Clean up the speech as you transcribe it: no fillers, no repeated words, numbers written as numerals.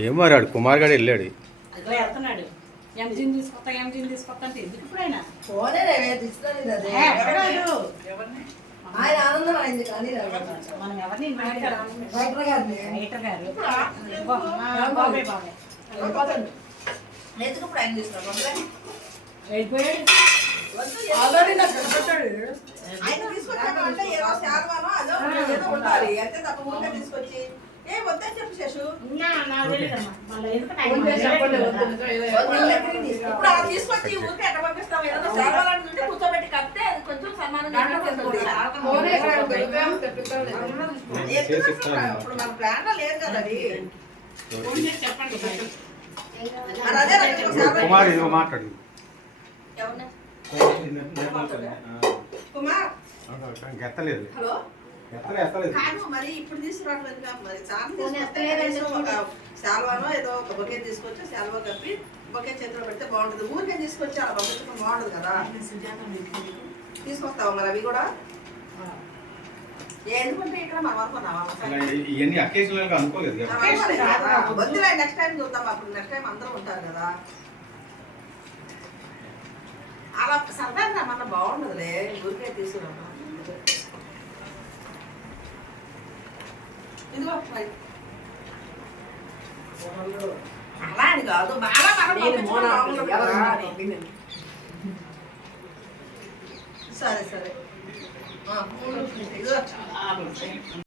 ఏం మారాడు కుమార్ గారు వెళ్ళాడు వెళ్తున్నాడు ఎంజీని తీసుకొస్తా అంటే ఎందుకు ఇప్పుడైనా ఆయన ఆనందం అయింది కానీ మనం ఎవరిని ఎందుకు ఇప్పుడు ఆయన తీసుకున్నాడు ఆయన తీసుకొచ్చాడు అంటే ఏదో శాల్వానో అదో ఏదో ఉండాలి అంతే తప్ప ఊరికే తీసుకొచ్చి ఏ వద్దని చెప్పు శేషు ఇప్పుడు అలా తీసుకొచ్చి ఊరికే ఎట్లా పంపిస్తాం ఏదో శాల్వాలని ఉంటే కూర్చోబెట్టి కప్పితే అది కొంచెం సన్మానం ఇప్పుడు మన ప్లాన్ లో లేదు కదా అది కుమార్ ఇదిగో మాట్లాడు కుమార్ ఎత్తలేదు హలో ఎత్తలేదు కాదు మరి ఇప్పుడు తీసుకురావట్లేదు మరి శాల్వానో ఏదో ఒక బొకే తీసుకొచ్చి శాల్వా కప్పి బొకే చేతిలో పెడితే బాగుంటుంది ఊరికే తీసుకొచ్చి అలా పంపించడం బాగుంటుంది కదా తీసుకొస్తావు మరి అవి కూడా ఎందుకంటే ఇక్కడ మనం అనుకున్నావా ఇవన్నీ అకేషనల్ గా అనుకోలేదు వద్దులే నెక్స్ట్ టైం చూద్దాం అప్పుడు నెక్స్ట్ టైం అందరూ ఉంటారు కదా అలా సరదాగా మన బాగుండదులే ఊరికే తీసుకురాం ఇదిగో అలా అని కాదు బాగా సరే సరే ఇదిగో